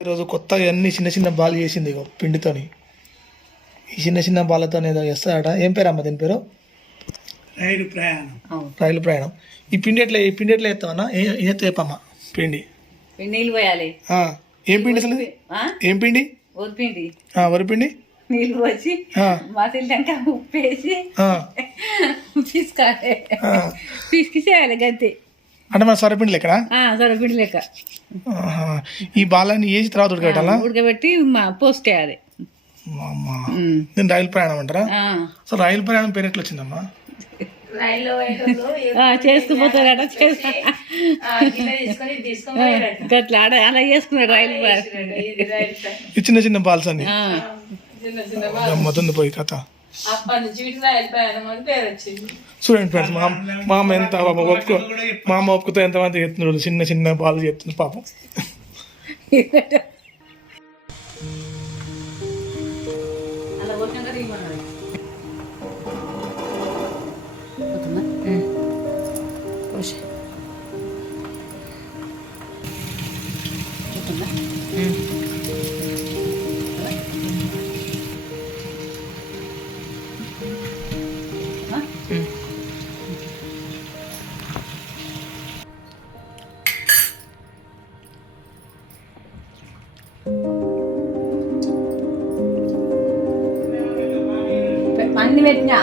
ఈరోజు కొత్తగా అన్ని చిన్న చిన్న బాల్ చేసింది ఇగో పిండితోని. ఈ చిన్న చిన్న బాలతో ఏదో చేస్తాడట. ఏం పేరు అమ్మ దీని పేరు? రైలు ప్రయాణం. అవును. రైలు ప్రయాణం. ఈ పిండి ఎట్లా ఈ పిండి ఎట్లా చేస్తావన్నా? ఏం చెప్పమ్మా పిండి? నీళ్ళు పోయాలి. ఏం పిండి అసలు? ఏం పిండి? వదిపిండి ఆ, వరిపిండి నీళ్ళు పోసి ఆ, మసిలినాక ఉప్పు వేసి ఆ, పిసుకాలి. ఆ. పిసికి చేయాలి గంతే. అంటే మన సొరపిండి లెక్కన? సొరపిండి లెక్క. ఈ బాలాన్ని వేసి తర్వాత ఉడకబెట్టాలా? ఉడకబెట్టి మా పోసుకేయాలి అమ్మా ఉమ్. దీన్ని రైలు ప్రయాణం అంటారా. అసలు రైలు ప్రయాణం పేరు ఎట్లా వచ్చిందమ్మా? చేస్తా గట్లా ఆడ అలా చేసుకున్నాడు రైలు ప్రయాణం. చిన్న చిన్న బాల్స్ అన్ని. మొత్తం పోయి కథ. అప్పటి నుంచి వీటికి రైలు ప్రయాణం అని పేరు వచ్చింది చూడండి ఫ్రెండ్స్ మా మా అమ్మ ఎంత పాపం ఒప్పుకో మా అమ్మ ఒప్పుకుతో ఎంతమంది చెప్తున్నారు చిన్న చిన్న బాల్ చెప్తుంది పాపం అలా అన్ని పెట్టినా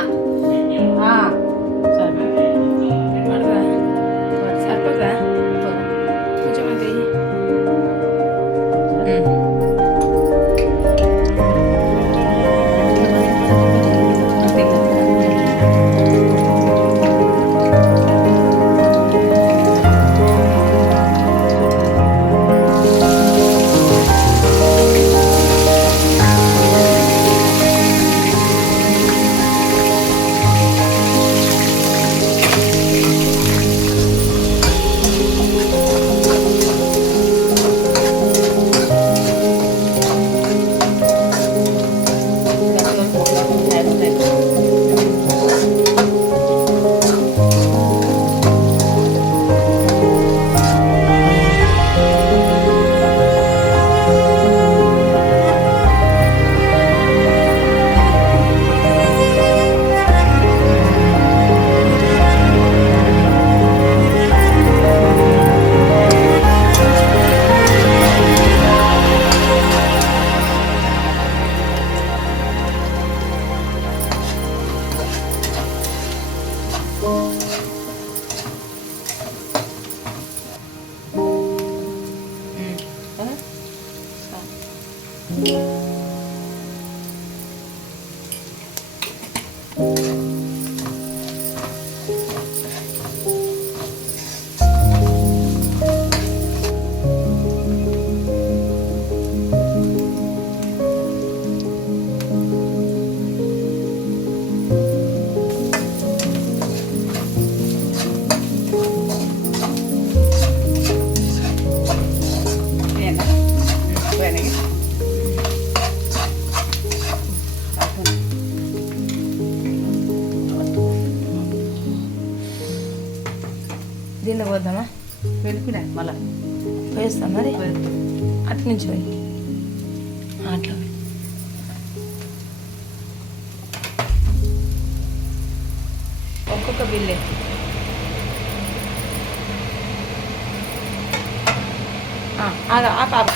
పోద్దామా వెళ్ళిపోయినా మళ్ళా. వేస్తాం మరి? అటు నుంచి పోయి. అట్లా. ఒక్కొక్క బిల్లే. ఆగు, ఆ పాప